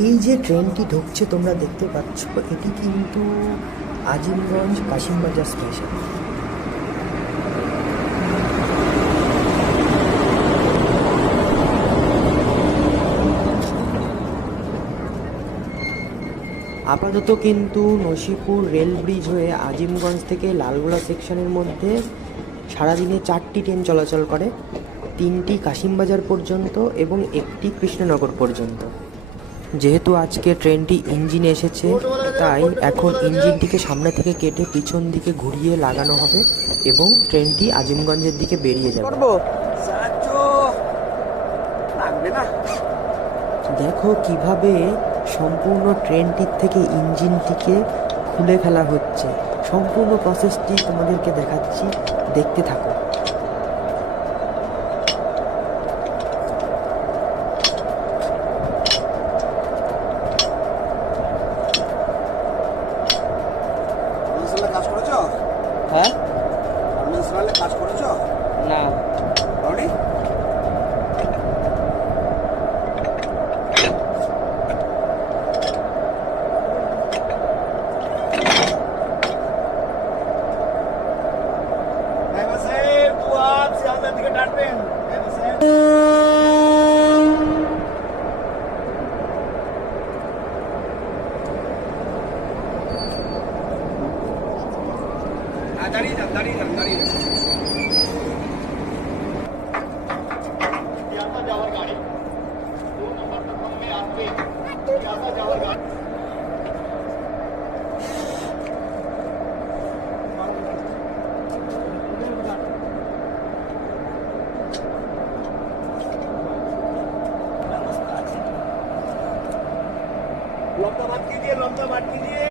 এই যে ট্রেনটি ঢুকছে তোমরা দেখতে পাচ্ছ, এটি কিন্তু আজিমগঞ্জ কাশিমবাজার স্টেশন। আপাতত কিন্তু নসিপুর রেল ব্রিজ হয়ে আজিমগঞ্জ থেকে লালগোলা সেকশনের মধ্যে সারাদিনে 4টি ট্রেন চলাচল করে, 3টি কাশিমবাজার পর্যন্ত এবং 1টি কৃষ্ণনগর পর্যন্ত। যেহেতু আজকে ট্রেনটি ইঞ্জিনে এসেছে, তাই এখন ইঞ্জিনটিকে সামনে থেকে কেটে পিছন দিকে ঘুরিয়ে লাগানো হবে এবং ট্রেনটি আজিমগঞ্জের দিকে বেরিয়ে যাবে। দেখো কিভাবে সম্পূর্ণ ট্রেনটির থেকে ইঞ্জিনটিকে খুলে ফেলা হচ্ছে। সম্পূর্ণ প্রসেসটি তোমাদেরকে দেখাচ্ছি, দেখতে থাকো। কাজ করেছো? হ্যাঁ, কাজ করেছো না অলরেডি? দিকে ডাকবেন দাঁড়িয়ে যান, দাঁড়িয়ে যান, দাঁড়িয়ে যান। যাওয়ার গাড়ি 2 नंबर प्लेटफॉर्म में आपके যাওয়ার গাড়ি। लंबा बात कीजिए, लंबा बात कीजिए।